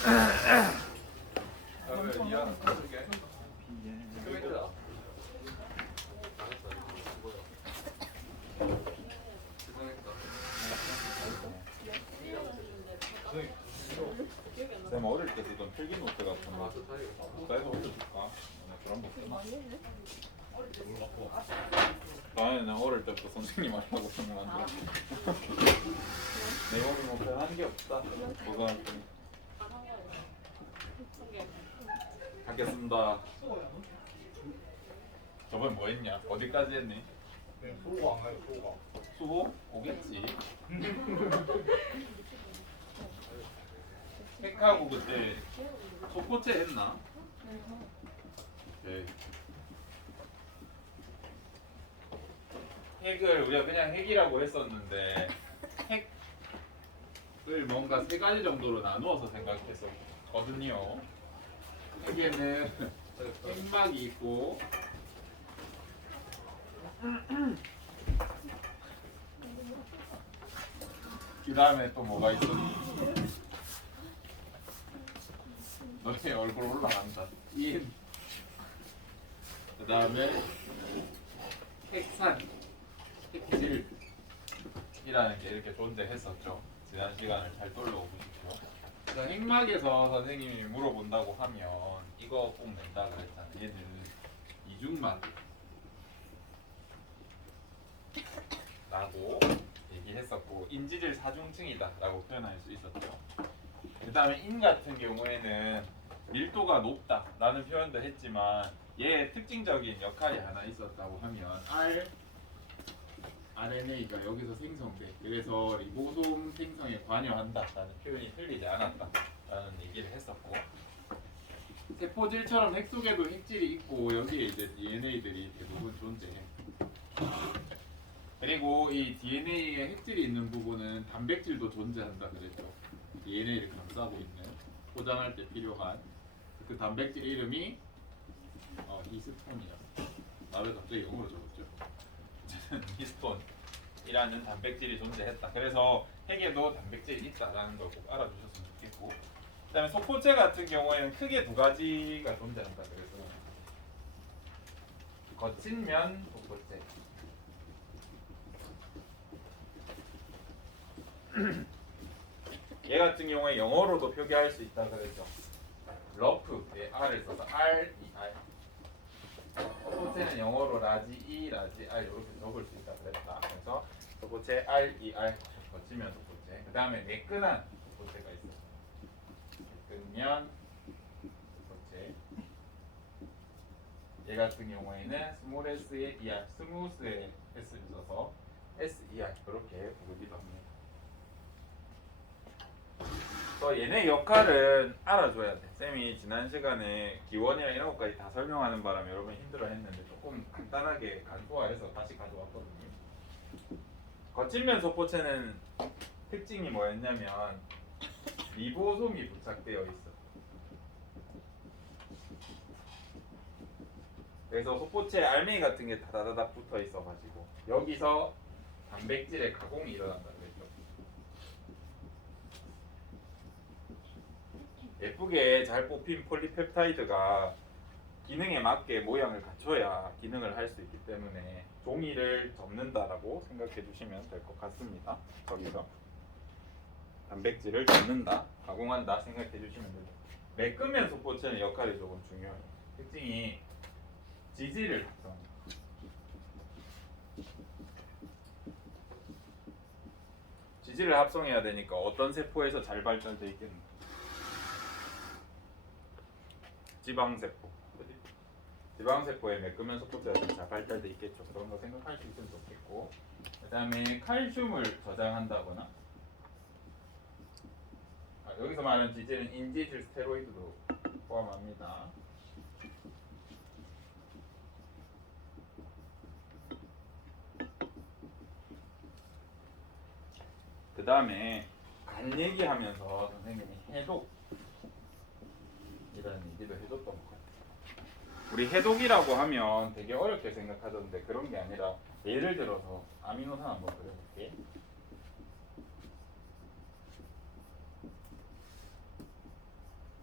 쌤 어릴 때 쓰던 필기 노트 같은 거 사이즈 올려줄까? 그런 거 쓰나? 다행히는 어릴 때부터 선생님 하려고 생각한다. 내 몸이 뭐 변한 게 없다. 고등학교 하겠습니다. 저번에 뭐 했냐? 어디까지 했니? 네, 수고 안 가요, 수고가. 수호? 오겠지. 핵하고 그때 속고체 했나? 네. 핵을 우리가 그냥 핵이라고 했었는데 핵을 뭔가 세 가지 정도로 나누어서 생각했었거든요. 핵에는 핵막이 있고 그 다음에 또 뭐가 있었니? 너의 얼굴 올라간다. 그 다음에 핵산, 핵질이라는 게 이렇게 존재했었죠. 지난 시간을 잘 떠올려보십시오. 그래서 핵막에서 선생님이 물어본다고 하면 이거 꼭 낸다 그랬잖아요. 얘는 이중막 라고 얘기했었고 인지질 사중층이다 라고 표현할 수 있었죠. 그 다음에 인 같은 경우에는 밀도가 높다 라는 표현도 했지만 얘의 특징적인 역할이 하나 있었다고 하면 RNA가 여기서 생성돼 그래서 리보솜 생성에 관여한다 라는 표현이 틀리지 않았다 라는 얘기를 했었고 세포질처럼 핵 속에도 핵질이 있고 여기에 이제 DNA들이 대부분 존재해. 그리고 이 DNA에 핵질이 있는 부분은 단백질도 존재한다 그랬죠. DNA를 감싸고 있는 포장할 때 필요한 그 단백질 이름이 히스톤이야. 나를 갑자기 영어로 적었죠. 히스톤이라는 단백질이 존재했다. 그래서 핵에도 단백질이 있다라는 걸 꼭 알아두셨으면 좋겠고, 그다음에 소포체 같은 경우에는 크게 두 가지가 존재한다. 그래서 거친 면 소포체. 얘 같은 경우에 영어로도 표기할 수 있다 그랬죠. 러프에 R을 써서 R, E, R. 소포체는 영어로 라지 E, 라지 R 이렇게 적을 수 있다 그랬다. 그래서 소포체 R, E, R 거치면 소포체. 그 다음에 매끈한 소포체가 있어요. 매끈면 소포체. 얘 같은 경우에는 스몰 s에 ER, 스무스에 S를 써서 SER 그렇게 부르기도 합니다. 얘네 역할은 알아줘야 돼. 쌤이 지난 시간에 기원이랑 이런 것까지 다 설명하는 바람에 여러분 힘들어했는데 조금 간단하게 간소화해서 다시 가져왔거든요. 거친면 소포체는 특징이 뭐였냐면 리보솜이 부착되어 있어. 그래서 소포체 알맹이 같은 게 다다다닥 붙어 있어가지고 여기서 단백질의 가공이 일어난다 그랬죠. 예쁘게 잘 뽑힌 폴리펩타이드가 기능에 맞게 모양을 갖춰야 기능을 할 수 있기 때문에 종이를 접는다라고 생각해 주시면 될 것 같습니다. 거기서 단백질을 접는다, 가공한다 생각해 주시면 됩니다. 매끈면 소포체는 역할이 조금 중요해요. 특징이 지질을 합성합니다. 지질을 합성해야 되니까 어떤 세포에서 잘 발달되어 있겠는가? 지방세포. 지방세포에 매끈면 소포체가 잘 발달되어 있겠죠. 그런 거 생각할 수 있으면 좋겠고, 그 다음에 칼슘을 저장한다거나, 여기서 말하는 지질은 인지질 스테로이드도 포함합니다. 그 다음에 간 얘기하면서 선생님이 해독 이라는 얘기도 해줬던 것 같아요. 우리 해독이라고 하면 되게 어렵게 생각하던데 그런 게 아니라 예를 들어서 아미노산 한번 그려볼게.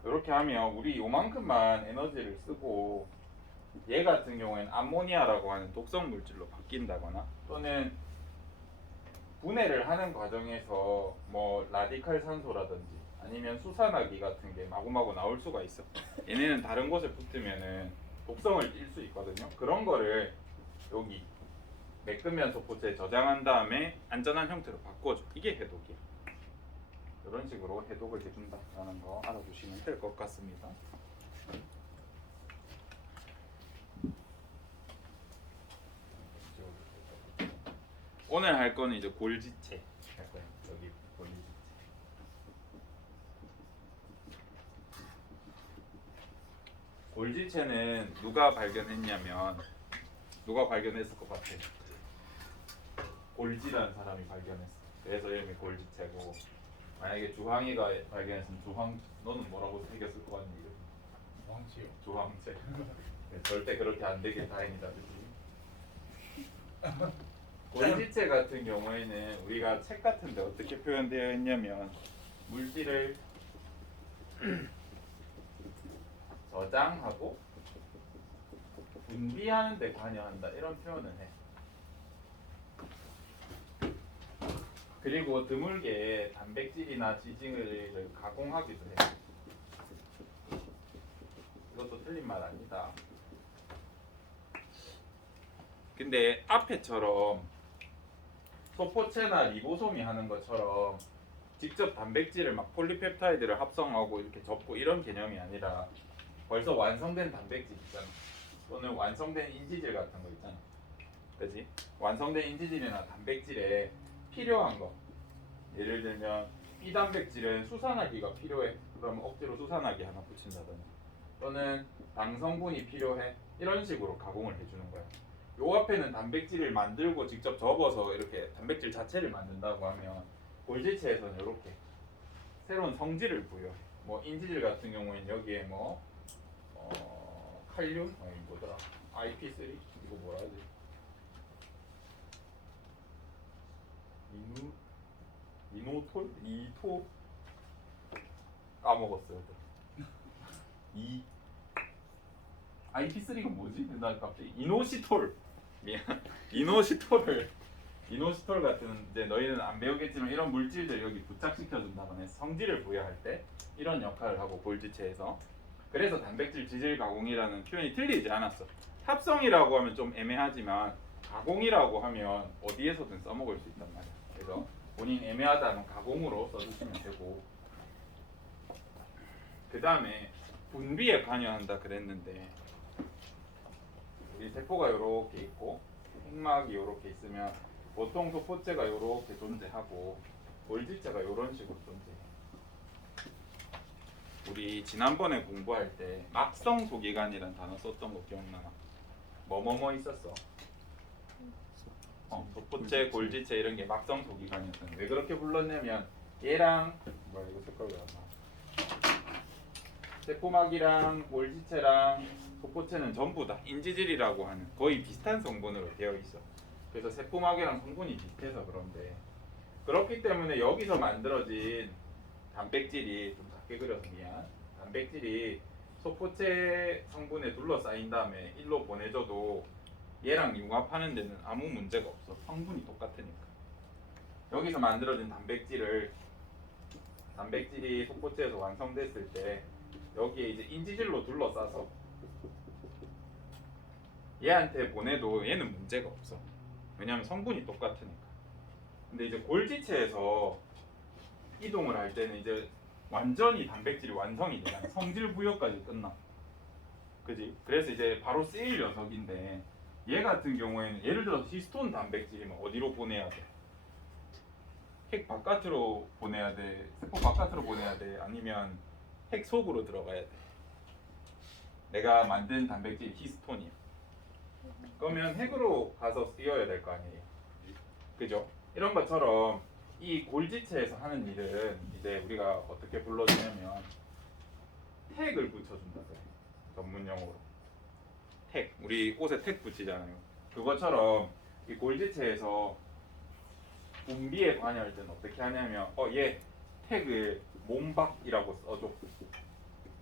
이렇게 하면 우리 요만큼만 에너지를 쓰고 얘 같은 경우에는 암모니아라고 하는 독성 물질로 바뀐다거나 또는 분해를 하는 과정에서 뭐 라디칼 산소라든지 아니면 수산화기 같은 게 마구마구 나올 수가 있어. 얘네는 다른 곳에 붙으면은 독성을 띌 수 있거든요. 그런 거를 여기 매끈면 소포체에 저장한 다음에 안전한 형태로 바꿔줘. 이게 해독이야. 이런 식으로 해독을 해준다라는 거 알아두시면 될 것 같습니다. 오늘 할 거는 이제 골지체 할 거예요. 여기 골지체. 골지체는 누가 발견했냐면 누가 발견했을 것 같아? 골지라는 사람이 발견했어. 그래서 이름이 골지체고 만약에 주황이가 발견했으면 주황 너는 뭐라고 새겼을 것 같니? 이름? 왕치요. 주황체. 절대 그렇게 안 되길 다행이다, 그지? 골지체 같은 경우에는 우리가 책 같은데 어떻게 표현되어 있냐면 물질을 저장하고 분비하는 데 관여한다 이런 표현을 해. 그리고 드물게 단백질이나 지질을 가공하기도 해. 이것도 틀린 말 아니다. 근데 앞에처럼 소포체나 리보솜이 하는 것처럼 직접 단백질을 막 폴리펩타이드를 합성하고 이렇게 접고 이런 개념이 아니라 벌써 완성된 단백질 있잖아. 또는 완성된 인지질 같은 거 있잖아. 그지? 완성된 인지질이나 단백질에 필요한 거. 예를 들면 이 단백질은 수산화기가 필요해. 그러면 억지로 수산화기 하나 붙인다든지. 또는 당 성분이 필요해. 이런 식으로 가공을 해주는 거야. 요 앞에는 단백질을 만들고 직접 접어서 이렇게 단백질 자체를 만든다고 하면 골지체에서는 이렇게 새로운 성질을 부여해. 뭐 인지질 같은 경우에는 여기에 뭐 칼륨? 아니 뭐더라? IP3? 이거 뭐라 하지? 이노톨? 이토? 까먹었어요. 이 IP3가 뭐지? 나 갑자기 이노시톨 미안 이노시톨 같은 이제 너희는 안 배우겠지만 이런 물질들 여기 부착시켜 준다거나 성질을 부여할 때 이런 역할을 하고 골지체에서 그래서 단백질 지질 가공이라는 표현이 틀리지 않았어. 합성이라고 하면 좀 애매하지만 가공이라고 하면 어디에서든 써먹을 수 있단 말이야. 그래서 본인 애매하다면 가공으로 써주시면 되고 그 다음에 분비에 관여한다 그랬는데 이 세포가 이렇게 있고 핵막이 이렇게 있으면 보통 소포체가 이렇게 존재하고 골지체가 이런 식으로 존재해. 우리 지난번에 공부할 때 막성 소기관이라는 단어 썼던 거 기억나나? 뭐뭐뭐 있었어? 소포체, 골지체 이런 게 막성 소기관이었던. 왜 그렇게 불렀냐면 얘랑 뭐야 이거 색깔 왜 안 나? 세포막이랑 골지체랑 소포체는 전부 다 인지질이라고 하는 거의 비슷한 성분으로 되어 있어. 그래서 세포막이랑 성분이 비슷해서 그런데 그렇기 때문에 여기서 만들어진 단백질이 좀 작게 그려서 미안. 단백질이 소포체 성분에 둘러싸인 다음에 일로 보내줘도 얘랑 융합하는 데는 아무 문제가 없어. 성분이 똑같으니까. 여기서 만들어진 단백질이 소포체에서 완성됐을 때 여기에 이제 인지질로 둘러싸서 얘한테 보내도 얘는 문제가 없어. 왜냐하면 성분이 똑같으니까. 근데 이제 골지체에서 이동을 할 때는 이제 완전히 단백질이 완성이 되잖아. 성질 부여까지 끝나. 그지? 그래서 이제 바로 쓰일 녀석인데 얘 같은 경우에는 예를 들어서 히스톤 단백질이면 어디로 보내야 돼? 핵 바깥으로 보내야 돼? 세포 바깥으로 보내야 돼? 아니면 핵 속으로 들어가야 돼? 내가 만든 단백질이 히스톤이야. 그러면 핵으로 가서 쓰여야 될 거 아니에요. 그죠? 이런 것처럼 이 골지체에서 하는 일은 이제 우리가 어떻게 불러주냐면 택을 붙여준다 그래. 전문용어로 택. 우리 옷에 택 붙이잖아요. 그것처럼 이 골지체에서 분비에 관여할 때는 어떻게 하냐면 얘 택을 몸박이라고 써줘.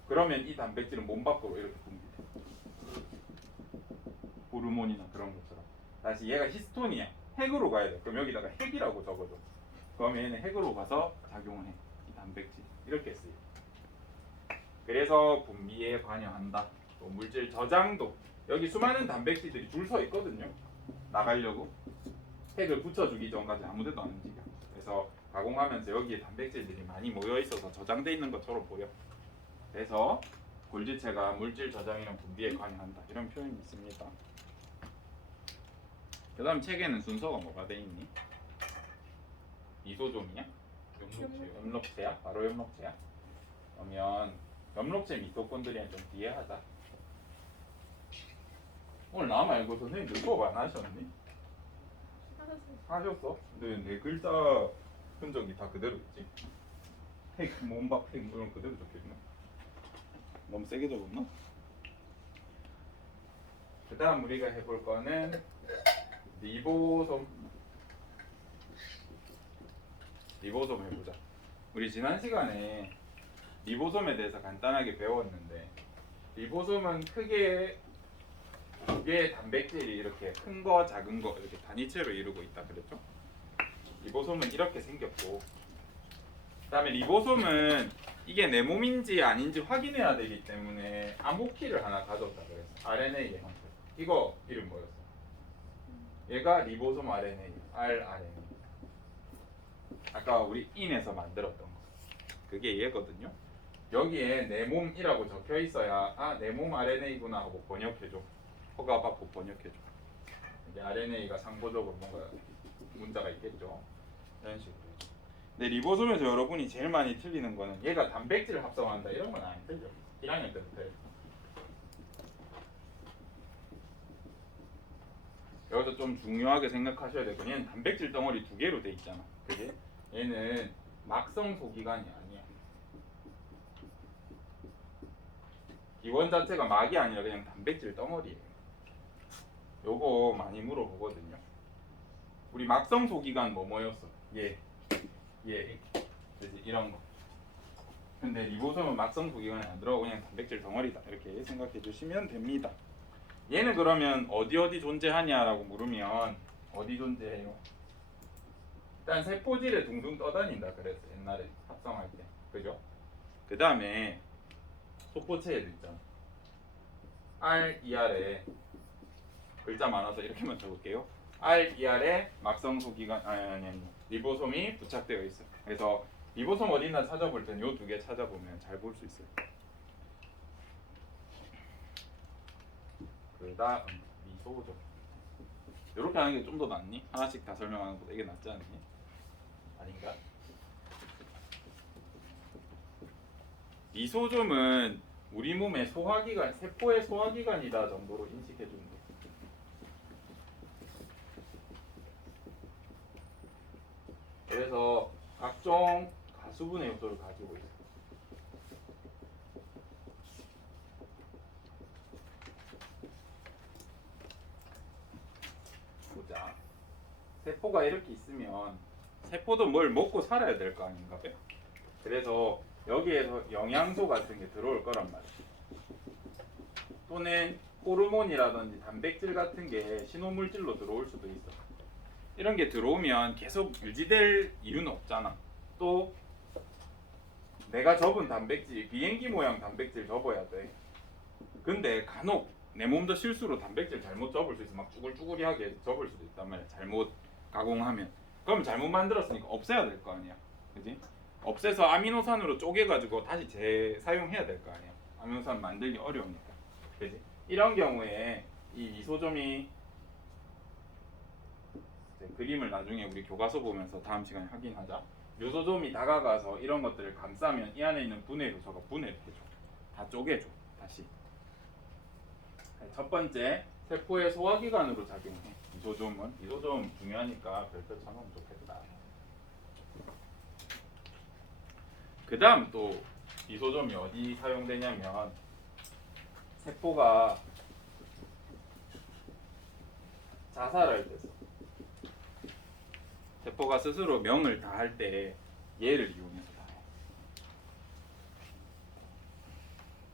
그러면 이 단백질은 몸 밖으로 이렇게 분비돼. 호르몬이나 그런 것처럼. 다시 얘가 히스톤이야. 핵으로 가야 돼. 그럼 여기다가 핵이라고 적어줘. 그러면 얘는 핵으로 가서 작용을 해. 이 단백질 이렇게 쓰여. 그래서 분비에 관여한다. 또 물질 저장도 여기 수많은 단백질들이 줄 서 있거든요. 나가려고 핵을 붙여주기 전까지 아무데도 안 움직여. 그래서 가공하면서 여기에 단백질들이 많이 모여 있어서 저장돼 있는 것처럼 보여. 그래서 골지체가 물질 저장이랑 분비에 관여한다. 이런 표현이 있습니다. 그다음 책에는 순서가 뭐가 돼 있니? 이소좀이야? 엽록체야? 바로 엽록체야? 그러면 엽록체 미토콘드리아는 좀 뒤에 하자. 오늘 나 말고 선생님들 수업 안 하셨니? 하셨어? 근데 내 글자 흔적이 다 그대로 있지? 핵, 몸박, 핵 이런 그대로 적혀있나? 너무 세게 적었나? 그 다음 우리가 해볼 거는 리보솜 해보자. 우리 지난 시간에 리보솜에 대해서 간단하게 배웠는데 리보솜은 크게 두 개의 단백질이 이렇게 큰 거, 작은 거 이렇게 단위체로 이루고 있다 그랬죠? 리보솜은 이렇게 생겼고 그다음에 리보솜은 이게 내 몸인지 아닌지 확인해야 되기 때문에 암호키를 하나 가져왔다 그랬어. RNA의 형태. 이거 이름 뭐였어? 얘가 리보솜 RNA, rRNA. 아까 우리 인에서 만들었던 거. 그게 얘거든요. 여기에 내 몸이라고 적혀 있어야 아, 내 몸 RNA구나 하고 번역해줘. 허가받고 번역해줘. 이게 RNA가 상보적으로 뭔가 문자가 있겠죠. 이런 식으로. 근데 리보솜에서 여러분이 제일 많이 틀리는 거는 얘가 단백질을 합성한다 이런 건 안 틀려. 1학년 때부터 해. 여기서 좀 중요하게 생각하셔야 될 건 얘는 단백질 덩어리 두 개로 돼 있잖아. 그게 얘는 막성 소기관이 아니야. 기원 자체가 막이 아니라 그냥 단백질 덩어리예요. 요거 많이 물어보거든요. 우리 막성 소기관 뭐였어? 얘. 그래서 이런 거. 근데 리보솜은 막성 소기관이 안 들어가고 그냥 단백질 덩어리다. 이렇게 생각해 주시면 됩니다. 얘는 그러면 어디 존재하냐라고 물으면 어디 존재해요? 일단 세포질에 둥둥 떠다닌다 그랬어 옛날에 합성할 때. 그죠? 그 다음에 속보체에도 있잖아. R, ER에 글자 많아서 이렇게만 적을게요. R, ER에 막성 소기관 아니 리보솜이 부착되어 있어. 그래서 리보솜 어디나 찾아볼 때는 요 두 개 찾아보면 잘 볼 수 있어요. 그 다음 미소점. 이렇게 하는 게 좀 더 낫니? 하나씩 다 설명하는 것보다 이게 낫지 않니? 아닌가? 미소점은 우리 몸의 소화기관, 세포의 소화기관이다 정도로 인식해 주는 거. 그래서 각종 가수분해 요소를 가지고 있어요. 보자. 세포가 이렇게 있으면 세포도 뭘 먹고 살아야 될 거 아닌가 봐요. 그래서 여기에서 영양소 같은 게 들어올 거란 말이에요. 또는 호르몬이라든지 단백질 같은 게 신호물질로 들어올 수도 있어. 이런 게 들어오면 계속 유지될 이유는 없잖아. 또 내가 접은 단백질, 비행기 모양 단백질 접어야 돼. 근데 간혹 내 몸도 실수로 단백질 잘못 접을 수 있어. 막 쭈글쭈글하게 접을 수도 있단 말이야. 잘못 가공하면. 그럼 잘못 만들었으니까 없애야 될 거 아니야. 그지? 없애서 아미노산으로 쪼개가지고 다시 재사용해야 될 거 아니야. 아미노산 만들기 어려우니까. 그지? 이런 경우에 이 이소점이 그림을 나중에 우리 교과서 보면서 다음 시간에 확인하자. 요소점이 다가가서 이런 것들을 감싸면 이 안에 있는 분해 요소가 분해를 해줘. 다 쪼개줘. 다시. 첫 번째, 세포의 소화기관으로 작용해. 이소점 중요하니까 별표 쳐놓으면 좋겠다. 그 다음 또 이소점이 어디 사용되냐면 세포가 자살할 때 써. 세포가 스스로 명을 다할 때 얘를 이용해서 다 해.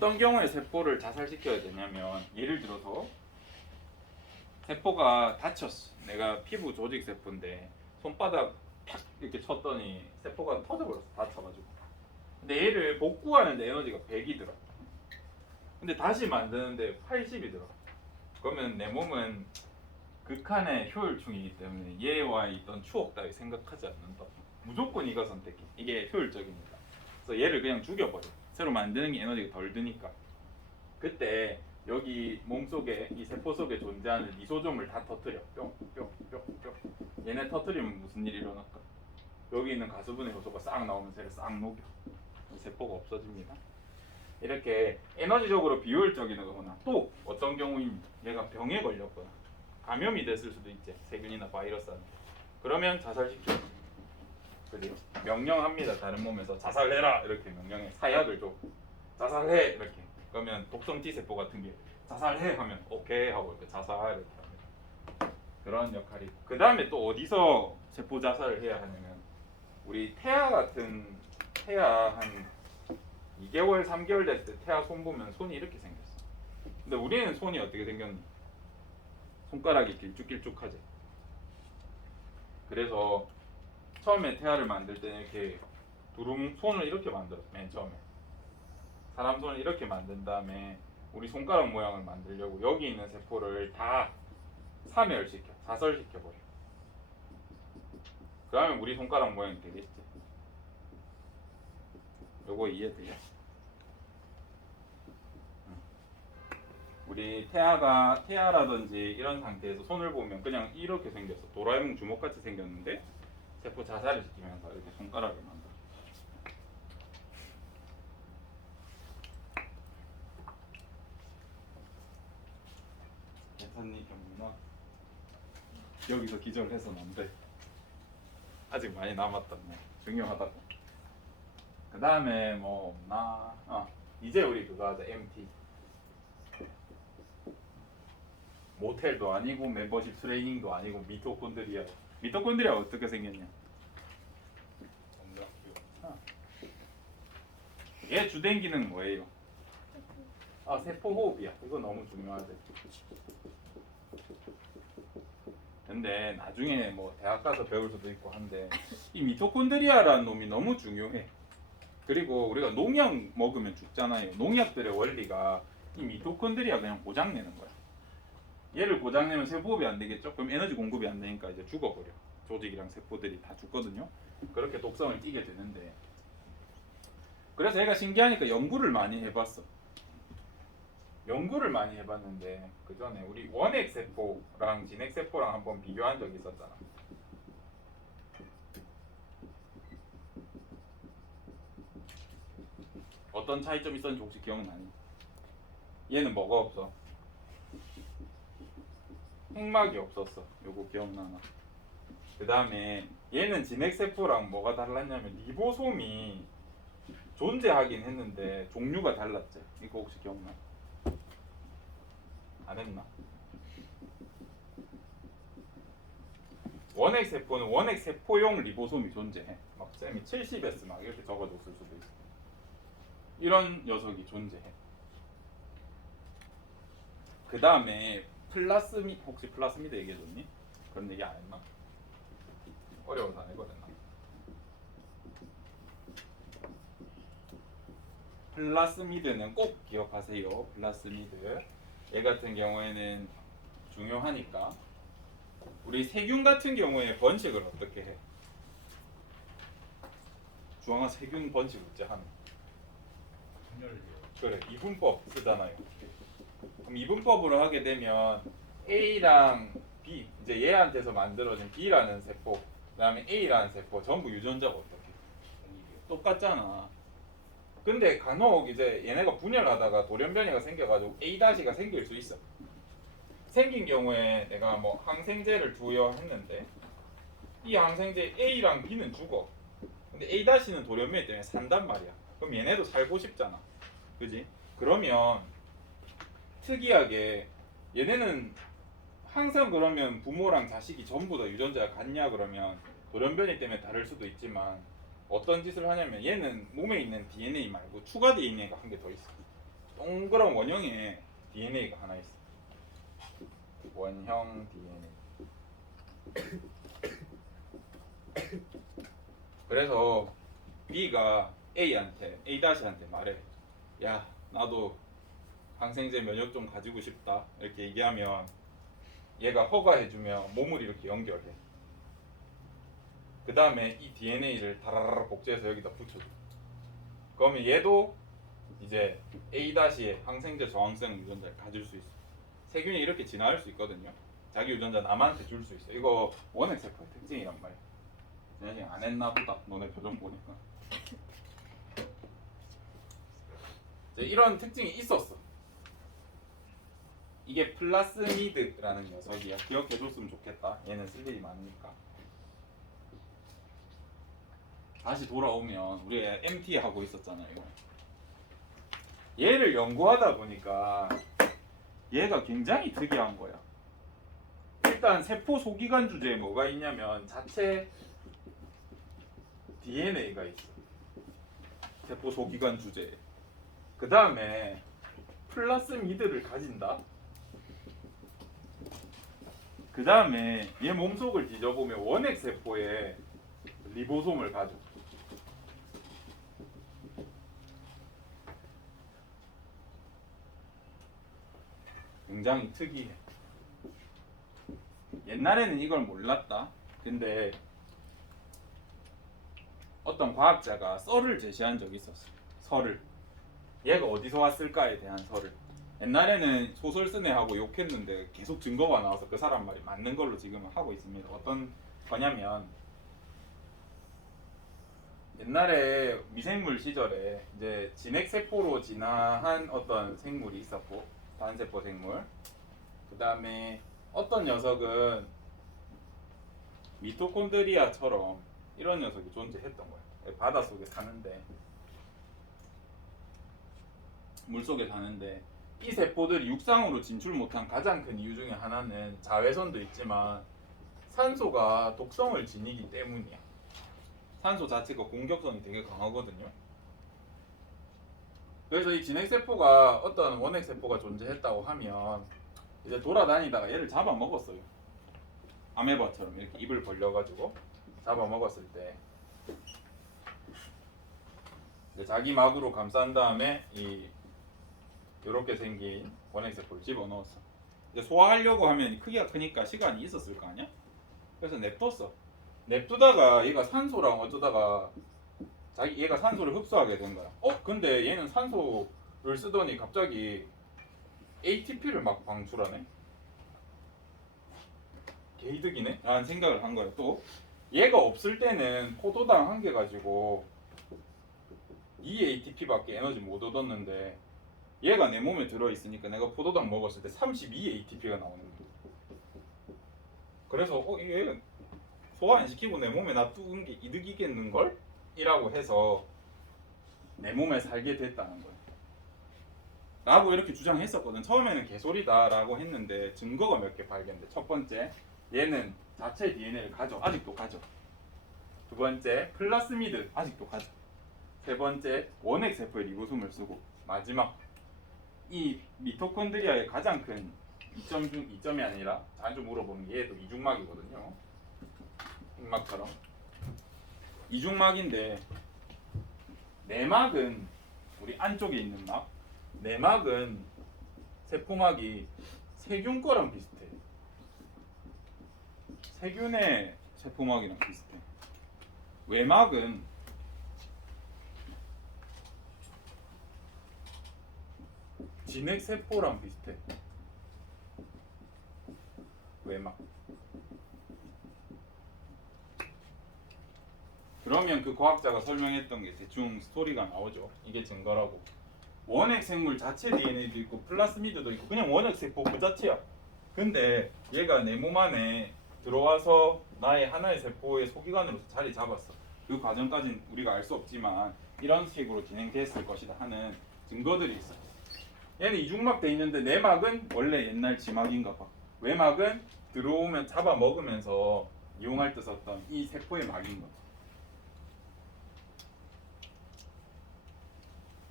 어떤 경우에 세포를 자살시켜야 되냐면 예를 들어서 세포가 다쳤어. 내가 피부 조직 세포인데 손바닥 탁 이렇게 쳤더니 세포가 터져버렸어. 다쳐가지고. 근데 얘를 복구하는데 에너지가 100이 들어. 근데 다시 만드는데 80이 들어. 그러면 내 몸은 극한의 효율충이기 때문에 얘와 있던 추억 따위 생각하지 않는다. 무조건 이거 선택해. 이게 효율적입니다. 그래서 얘를 그냥 죽여버려. 새로 만드는 게 에너지가 덜 드니까. 그때 여기 몸속에 이 세포 속에 존재하는 리소좀을 다 터뜨려. 뿅뿅뿅뿅. 얘네 터뜨리면 무슨 일이 일어날까? 여기 있는 가수분해 요소가 싹 나오면서 얘를 싹 녹여. 세포가 없어집니다. 이렇게 에너지적으로 비효율적이거나 또 어떤 경우인 얘가 병에 걸렸거나 감염이 됐을 수도 있지. 세균이나 바이러스한테. 그러면 자살시켜. 그래요. 명령합니다. 다른 몸에서 자살해라 이렇게 명령해. 사약을 줘. 자살해 이렇게. 그러면 독성 T 세포 같은 게 자살해 하면 오케이 하고 이렇게 자살 이렇게 합니다. 그런 역할이. 그 다음에 또 어디서 세포 자살을 해야 하냐면 우리 태아 같은 태아 한 2개월 3개월 됐을 때 태아 손 보면 손이 이렇게 생겼어. 근데 우리는 손이 어떻게 생겼니? 손가락이 길쭉길쭉하지. 그래서 처음에 태아를 만들 때는 이렇게 두루뭉 손을 이렇게 만들었어. 맨 처음에 사람 손을 이렇게 만든 다음에 우리 손가락 모양을 만들려고 여기 있는 세포를 다 사멸시켜, 사설시켜버려. 그러면 우리 손가락 모양이 되겠지. 요거 이해돼요? 우리 태아라든지 이런 상태에서 손을 보면 그냥 이렇게 생겼어. 도라에몽 주먹같이 생겼는데 세포 자살을 시키면서 이렇게 손가락을 만들어. 예선이 경문아 여기서 기절해서는 안 돼. 아직 많이 남았다네. 중요하다고. 그 다음에 뭐 없나? 이제 우리 그거 하자. MT. 모텔도 아니고 멤버십 트레이닝도 아니고 미토콘드리아. 미토콘드리아가 어떻게 생겼냐? 얘 주된 기능 뭐예요? 세포 호흡이야. 이거 너무 중요하지. 근데 나중에 뭐 대학 가서 배울 수도 있고 한데 이 미토콘드리아라는 놈이 너무 중요해. 그리고 우리가 농약 먹으면 죽잖아요. 농약들의 원리가 이 미토콘드리아 그냥 고장내는 거야. 얘를 고장내면 세포호흡이 안 되겠죠? 그럼 에너지 공급이 안 되니까 이제 죽어버려. 조직이랑 세포들이 다 죽거든요. 그렇게 독성을 띠게 되는데 그래서 얘가 신기하니까 연구를 많이 해봤어. 연구를 많이 해봤는데 그 전에 우리 원핵 세포랑 진핵 세포랑 한번 비교한 적이 있었잖아. 어떤 차이점이 있었는지 혹시 기억나니? 얘는 뭐가 없어? 핵막이 없었어. 요거 기억나나? 그 다음에 얘는 진핵세포랑 뭐가 달랐냐면 리보솜이 존재하긴 했는데 종류가 달랐지. 이거 혹시 기억나? 안 했나? 원핵세포는 원핵세포용 리보솜이 존재해. 막 쌤이 70S 막 이렇게 적어줬을 수도 있어. 이런 녀석이 존재해. 그 다음에 혹시 플라스미드 얘기해줬니? 그런 얘기 안 했나? 어려워서 안 해버렸나? 플라스미드는 꼭 기억하세요. 플라스미드 얘 같은 경우에는 중요하니까. 우리 세균 같은 경우에 번식을 어떻게 해? 주황아 세균 번식 어째 하는? 그래 이분법 쓰잖아요. 그럼 이분법으로 하게 되면 A랑 B 이제 얘한테서 만들어진 B라는 세포 그다음에 A라는 세포 전부 유전자가 어떻게 똑같잖아. 근데 간혹 이제 얘네가 분열하다가 돌연변이가 생겨가지고 A-가 생길 수 있어. 생긴 경우에 내가 뭐 항생제를 투여했는데 이 항생제 A랑 B는 죽어. 근데 A-는 돌연변이 때문에 산단 말이야. 그럼 얘네도 살고 싶잖아. 그지? 그러면 특이하게 얘네는 항상 그러면 부모랑 자식이 전부 다 유전자가 같냐 그러면 돌연변이 때문에 다를 수도 있지만 어떤 짓을 하냐면 얘는 몸에 있는 DNA 말고 추가 DNA가 한 개 더 있어. 동그란 원형의 DNA가 하나 있어. 원형 DNA. 그래서 B가 A-한테 말해. 야, 나도 항생제 면역 좀 가지고 싶다. 이렇게 얘기하면 얘가 허가해주면 몸을 이렇게 연결해. 그 다음에 이 DNA를 다라라락 복제해서 여기다 붙여줘. 그러면 얘도 이제 A-의 항생제 저항성 유전자를 가질 수 있어. 세균이 이렇게 진화할 수 있거든요. 자기 유전자 남한테 줄 수 있어. 이거 원핵세포의 특징이란 말이야. 지난 안 했나 보다. 너네 표정 보니까. 이런 특징이 있었어. 이게 플라스미드라는 녀석이야. 기억해줬으면 좋겠다. 얘는 쓸 일이 많으니까. 다시 돌아오면 우리 MT 하고 있었잖아요. 얘를 연구하다 보니까 얘가 굉장히 특이한 거야. 일단 세포 소기관 주제에 뭐가 있냐면 자체 DNA가 있어. 세포 소기관 주제에. 그 다음에 플라스미드를 가진다. 그 다음에 얘 몸속을 뒤져보면 원핵세포에 리보솜을 가져. 굉장히 특이해. 옛날에는 이걸 몰랐다. 근데 어떤 과학자가 썰을 제시한 적이 있었어. 설을. 얘가 어디서 왔을까에 대한 설을. 옛날에는 소설 쓴 애하고 욕했는데 계속 증거가 나와서 그 사람 말이 맞는 걸로 지금은 하고 있습니다. 어떤 거냐면 옛날에 미생물 시절에 이제 진핵세포로 진화한 어떤 생물이 있었고 단세포 생물. 그 다음에 어떤 녀석은 미토콘드리아처럼 이런 녀석이 존재했던 거예요. 바닷속에 사는데 물속에 사는데 이 세포들이 육상으로 진출 못한 가장 큰 이유 중에 하나는 자외선도 있지만 산소가 독성을 지니기 때문이야. 산소 자체가 공격성이 되게 강하거든요. 그래서 이 진핵세포가 어떤 원핵세포가 존재했다고 하면 이제 돌아다니다가 얘를 잡아먹었어요. 아메바처럼 이렇게 입을 벌려가지고 잡아먹었을 때 자기 막으로 감싼 다음에 이렇게 생긴 원핵세포를 집어넣었어. 이제 소화하려고 하면 크기가 크니까 시간이 있었을 거 아니야? 그래서 냅뒀어. 냅두다가 얘가 산소랑 어쩌다가 얘가 산소를 흡수하게 된 거야. 근데 얘는 산소를 쓰더니 갑자기 ATP를 막 방출하네? 개이득이네? 라는 생각을 한 거야. 또 얘가 없을 때는 포도당 한 개 가지고 2 ATP밖에 에너지 못 얻었는데 얘가 내 몸에 들어있으니까 내가 포도당 먹었을 때 32 ATP가 나오는 거야. 그래서 얘 소화 안 시키고 내 몸에 놔두는 게 이득이겠는걸? 이라고 해서 내 몸에 살게 됐다는 거야. 라고 이렇게 주장했었거든. 처음에는 개소리다 라고 했는데 증거가 몇 개 발견돼. 첫 번째, 얘는 자체 DNA를 가져. 아직도 가져. 두 번째, 플라스미드 아직도 가져. 세 번째, 원핵세포의 리보솜을 쓰고. 마지막, 이 미토콘드리아의 가장 큰 이점 중 이점이 아니라 자주 물어보는 게 얘도 이중막이거든요. 흑막처럼 이중막인데 내막은 우리 안쪽에 있는 막, 내막은 세포막이 세균 거랑 비슷해. 세균의 세포막이랑 비슷해. 외막은 진핵세포랑 비슷해. 외막. 그러면 그 과학자가 설명했던 게 대충 스토리가 나오죠. 이게 증거라고. 원핵 생물 자체 DNA도 있고 플라스미드도 있고 그냥 원핵 세포 그 자체야. 근데 얘가 내 몸 안에 들어와서 나의 하나의 세포의 소기관으로서 자리 잡았어. 그 과정까지는 우리가 알 수 없지만 이런 식으로 진행됐을 것이다 하는 증거들이 있어. 얘는 이중막 돼 있는데 내막은 원래 옛날 지막인가 봐. 외막은 들어오면 잡아 먹으면서 이용할 때 썼던 이 세포의 막인 거야.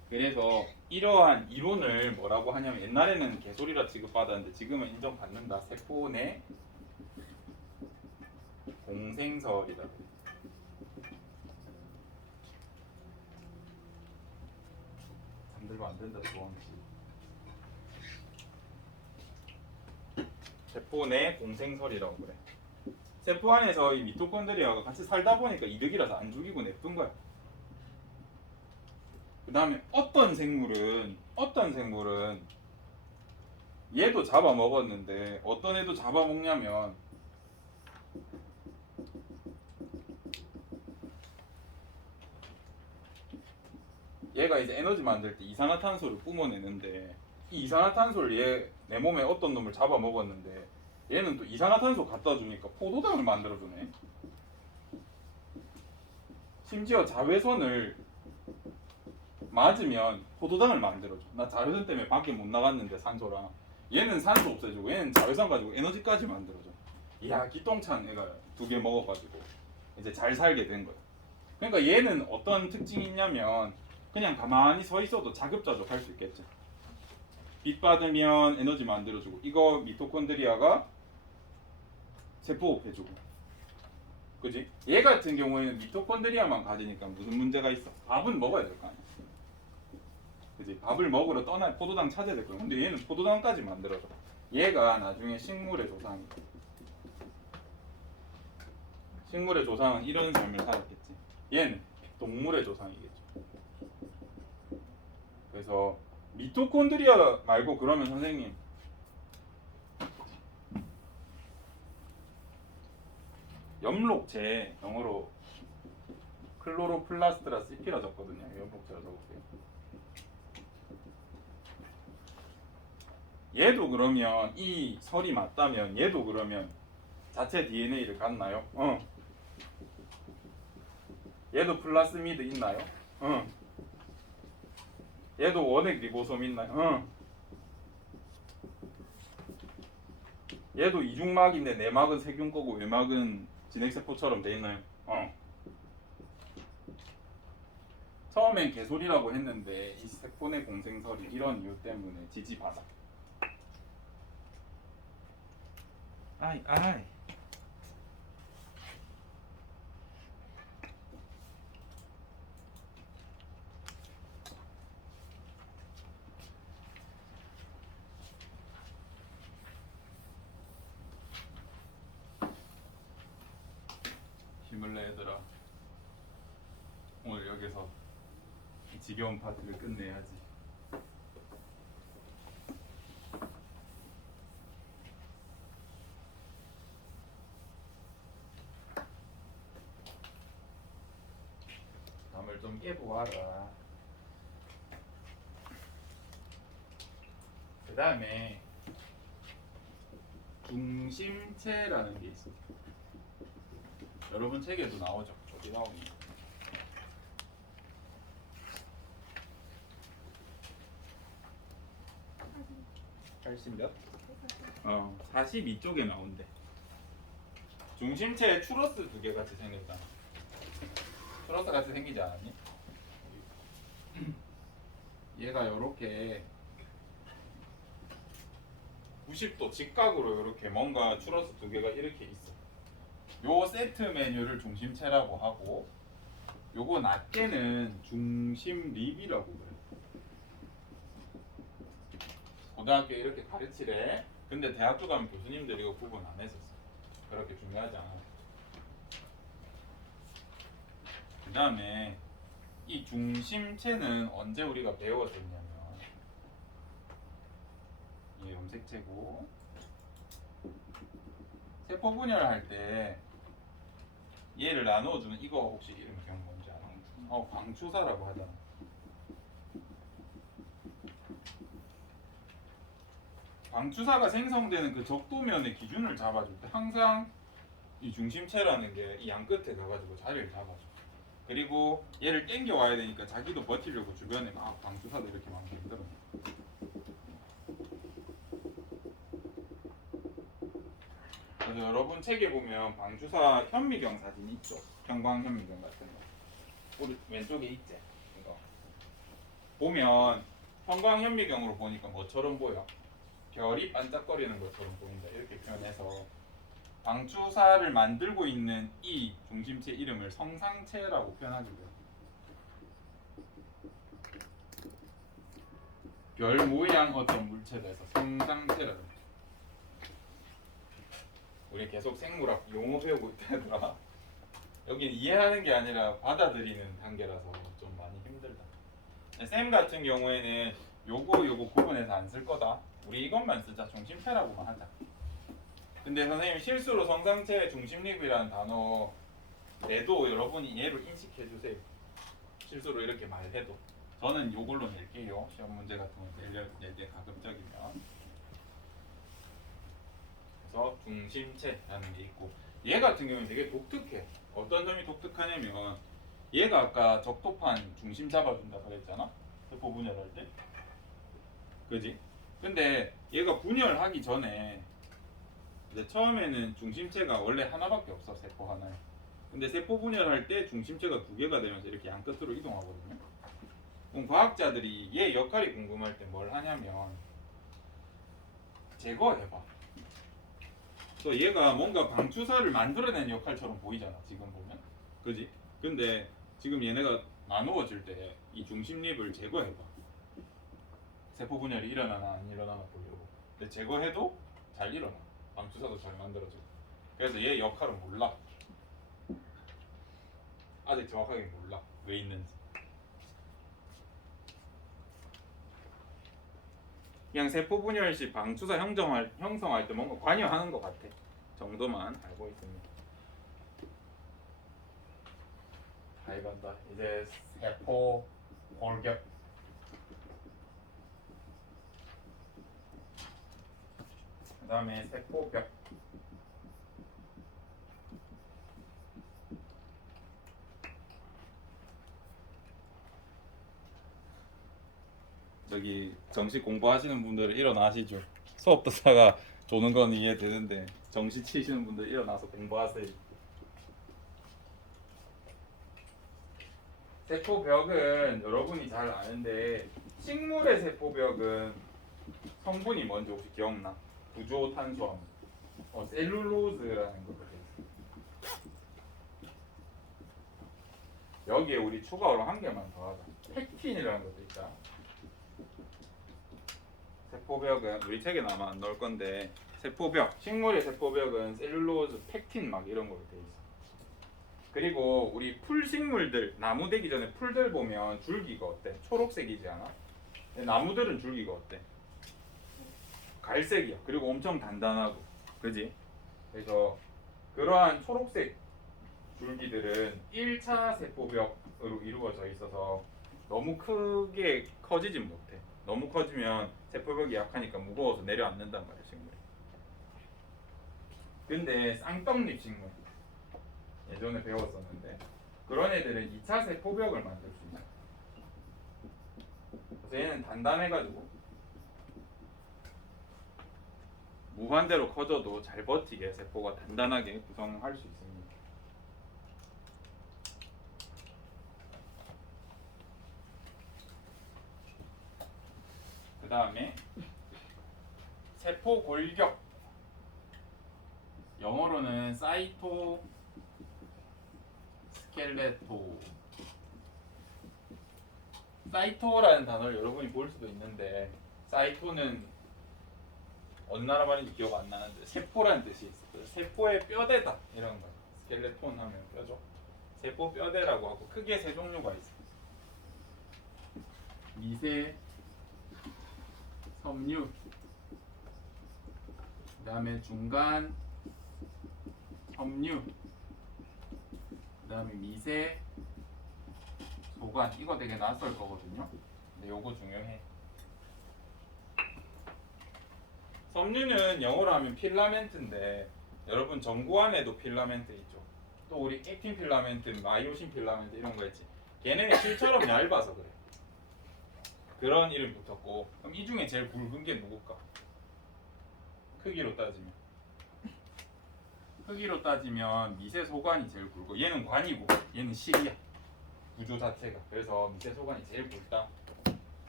그래서 이러한 이론을 뭐라고 하냐면 옛날에는 개소리라 취급받았는데 지금은 인정받는다. 세포 내 공생설이다. 잠들면 안 된다, 조항씨. 세포 내 공생설이라고 그래. 세포 안에서 이 미토콘드리아가 같이 살다 보니까 이득이라서 안 죽이고 냅둔 거야. 그 다음에 어떤 생물은 얘도 잡아먹었는데 어떤 애도 잡아먹냐면 얘가 이제 에너지 만들 때 이산화탄소를 뿜어내는데 이 이산화탄소를 내 몸에 어떤 놈을 잡아먹었는데 얘는 또 이산화탄소 갖다 주니까 포도당을 만들어주네. 심지어 자외선을 맞으면 포도당을 만들어줘. 나 자외선 때문에 밖에 못 나갔는데 산소랑 얘는 산소 없애주고 얘는 자외선 가지고 에너지까지 만들어줘. 이야 기똥찬 애가 2개 먹어가지고 이제 잘 살게 된 거야. 그러니까 얘는 어떤 특징이 있냐면 그냥 가만히 서 있어도 자급자족할 수 있겠지. 빛 받으면 에너지 만들어주고 이거 미토콘드리아가 세포호흡 해주고 그지? 얘 같은 경우에는 미토콘드리아만 가지니까 무슨 문제가 있어? 밥은 먹어야 될 거 아니야. 그지? 밥을 먹으러 떠나 포도당 찾아야 될 거야. 근데 얘는 포도당까지 만들어줘. 얘가 나중에 식물의 조상이야. 식물의 조상은 이런 삶을 살았겠지. 얘는 동물의 조상이겠죠. 그래서 미토콘드리아 말고 그러면 선생님 엽록체 영어로 클로로플라스트라 CP라 적거든요. 엽록체라 적을게요. 얘도 그러면 이 설이 맞다면 얘도 그러면 자체 DNA를 갖나요? 얘도 플라스미드 있나요? 얘도 원액 리보솜 있나요? 얘도 이중막인데 내막은 세균 거고 외막은 진핵세포처럼 돼 있나요? 처음엔 개소리라고 했는데 이 세포 내 공생설이 이런 이유 때문에 지지받아. 아이. 힘을 내 얘들아. 오늘 여기서 이 지겨운 파트를 끝내야지. 잠을 좀 깨보아라. 그 다음에 중심체라는 게 있어. 여러분 책에도 나오죠. 어디 나오니? (80) 몇? 42쪽에 나온대. 중심체에 추러스 2개 같이 생겼잖아. 추러스 같이 생기지 않았니? 얘가 요렇게 90도 직각으로 이렇게 뭔가 추러스 2개가 이렇게 있어. 요 세트 메뉴를 중심체라고 하고 요거 낮게는 중심립이라고 그래. 고등학교에 이렇게 가르치래. 근데 대학교 가면 교수님들이 이거 구분 안 했었어. 그렇게 중요하지 않아. 그 다음에 이 중심체는 언제 우리가 배웠었냐면 이게 염색체고 세포 분열할 때 얘를 나누어주는 이거 혹시 이름 기억 뭔지 알아? 광추사라고 하잖아. 광추사가 생성되는 그 적도면의 기준을 잡아줄 때 항상 이 중심체라는 게 이 양 끝에 가가지고 자리를 잡아줘. 그리고 얘를 땡겨 와야 되니까 자기도 버티려고 주변에 막 광추사도 이렇게 막 만들어. 그래서 여러분 책에 보면 방주사 현미경 사진 있죠? 형광 현미경 같은 거. 우리 왼쪽에 있지? 이거. 보면 형광현미경으로 보니까 뭐처럼 보여? 별이 반짝거리는 것처럼 보인다. 이렇게 표현해서 방추사를 만들고 있는 이 중심체 이름을 성상체라고 표현하기도 해요. 별 모양 어떤 물체에서 성상체라고 해요. 우리 계속 생물학 용어 배우고 있다더라. 여기 이해하는 게 아니라 받아들이는 단계라서 좀 많이 힘들다. 쌤 같은 경우에는 요거 구분해서 안 쓸 거다. 우리 이것만 쓰자. 중심체라고만 하자. 근데 선생님 실수로 성상체 중심립이라는 단어 내도 여러분이 얘로 인식해 주세요. 실수로 이렇게 말해도 저는 요걸로 낼게요. 시험 문제 같은 거 낼 때 가급적이면. 그래서 중심체라는 게 있고 얘 같은 경우는 되게 독특해. 어떤 점이 독특하냐면 얘가 아까 적토판 중심 잡아준다 그랬잖아. 세포 분열할 때. 그지? 근데 얘가 분열하기 전에 이제 처음에는 중심체가 원래 하나밖에 없어. 세포 하나에. 근데 세포 분열할 때 중심체가 두 개가 되면서 이렇게 양 끝으로 이동하거든요. 그럼 과학자들이 얘 역할이 궁금할 때 뭘 하냐면 제거해봐. 또 얘가 뭔가 방추사를 만들어낸 역할처럼 보이잖아. 지금 보면. 그지? 근데 지금 얘네가 나누어질 때 이 중심립을 제거해봐. 세포 분열이 일어나나 안 일어나나 보려고. 근데 제거해도 잘 일어나. 방추사도 잘 만들어지고. 그래서 얘 역할은 몰라. 아직 정확하게 몰라. 왜 있는지. 그냥 세포 분열 시 방추사 형성할 때 뭔가 관여하는 것 같아. 정도만 알고 있습니다. 잘 간다. 이제 세포 골격. 그 다음에 세포벽. 저기 정시 공부하시는 분들은 일어나시죠. 수업 듣다가 조는 건 이해되는데 정시 치시는 분들 일어나서 공부하세요. 세포벽은 여러분이 잘 아는데 식물의 세포벽은 성분이 뭔지 혹시 기억나? 구조 탄수화물. 셀룰로즈라는 거거든. 여기에 우리 추가로 한 개만 더 하자. 팩틴이라는 것도 있다. 세포벽은 우리 책에 아마 안 넣을 건데 세포벽, 식물의 세포벽은 셀룰로즈, 팩틴 막 이런 걸로 돼 있어. 그리고 우리 풀식물들, 나무 되기 전에 풀들 보면 줄기가 어때? 초록색이지 않아? 근데 나무들은 줄기가 어때? 갈색이야. 그리고 엄청 단단하고, 그지? 그래서 그러한 초록색 줄기들은 1차 세포벽으로 이루어져 있어서 너무 크게 커지진 못해. 너무 커지면 세포벽이 약하니까 무거워서 내려앉는단 말이야, 식물이. 근데 쌍떡잎 식물 예전에 배웠었는데 그런 애들은 2차 세포벽을 만들 수 있어. 그래서 얘는 단단해가지고 무한대로 커져도 잘 버티게 세포가 단단하게 구성할 수 있습니다. 그 다음에 세포 골격, 영어로는 사이토 스켈레토. 사이토라는 단어를 여러분이 볼 수도 있는데 사이토는 어느 나라 말인지 기억 안 나는데 세포라는 뜻이 있어요. 세포의 뼈대다 이런 거예요. 스켈레톤 하면 뼈죠. 세포 뼈대라고 하고 크게 세 종류가 있어요. 미세, 섬유, 그 다음에 중간, 섬유, 그 다음에 미세, 소관. 이거 되게 낯설 거거든요. 근데 요거 중요해. 섬유는 영어로 하면 필라멘트인데 여러분 전구 안에도 필라멘트 있죠. 또 우리 액틴 필라멘트, 마이오신 필라멘트 이런 거 있지. 걔네는 실처럼 얇아서 그래. 그런 이름 붙었고, 그럼 이 중에 제일 굵은 게 누굴까? 크기로 따지면 미세 소관이 제일 굵고 얘는 관이고 얘는 실이야. 구조 자체가. 그래서 미세 소관이 제일 굵다.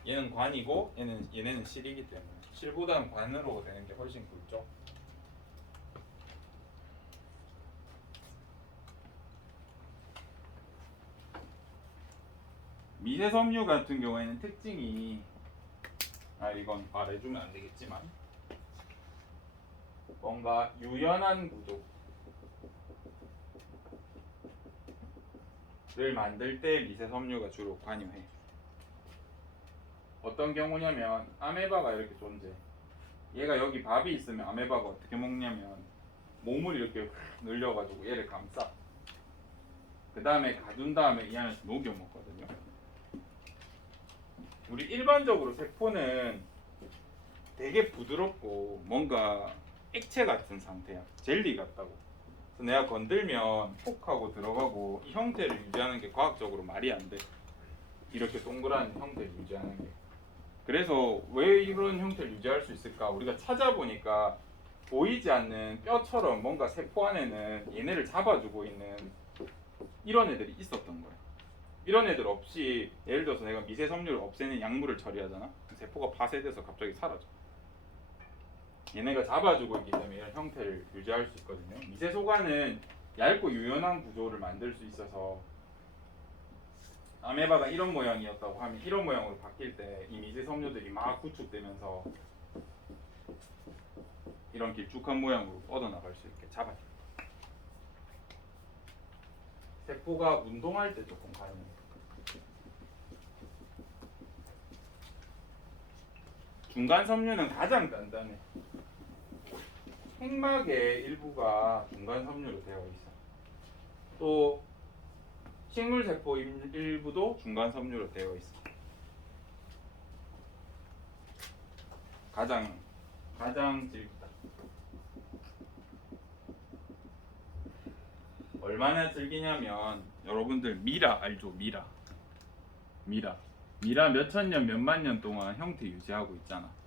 얘는 관이고 얘네는 실이기 때문에 실보다는 관으로 되는 게 훨씬 굵죠. 미세섬유 같은 경우에는 특징이 이건 말해주면 안 되겠지만 뭔가 유연한 구조를 만들 때 미세섬유가 주로 관여해. 어떤 경우냐면 아메바가 이렇게 존재해. 얘가 여기 밥이 있으면 아메바가 어떻게 먹냐면 몸을 이렇게 늘려가지고 얘를 감싸. 그 다음에 가둔 다음에 이 안에서 녹여 먹거든요. 우리 일반적으로 세포는 되게 부드럽고 뭔가 액체 같은 상태야. 젤리 같다고. 그래서 내가 건들면 톡 하고 들어가고 이 형태를 유지하는 게 과학적으로 말이 안 돼. 이렇게 동그란 형태를 유지하는 게. 그래서 왜 이런 형태를 유지할 수 있을까? 우리가 찾아보니까 보이지 않는 뼈처럼 뭔가 세포 안에는 얘네를 잡아주고 있는 이런 애들이 있었던 거야. 이런 애들 없이 예를 들어서 내가 미세섬유를 없애는 약물을 처리하잖아. 세포가 파쇄돼서 갑자기 사라져. 얘네가 잡아주고 있기 때문에 이런 형태를 유지할 수 있거든요. 미세소관은 얇고 유연한 구조를 만들 수 있어서 아메바가 이런 모양이었다고 하면 이런 모양으로 바뀔 때 이 미세섬유들이 막 구축되면서 이런 길쭉한 모양으로 뻗어나갈 수 있게 잡아줘. 세포가 운동할 때 조금 가능해. 중간 섬유는 가장 단단해. 핵막의 일부가 중간 섬유로 되어 있어. 또 식물 세포 일부도 중간 섬유로 되어 있어. 가장 질기다. 얼마나 질기냐면 여러분들 미라 알죠? 미라 몇천 년, 몇만 년 동안 형태 유지하고 있잖아.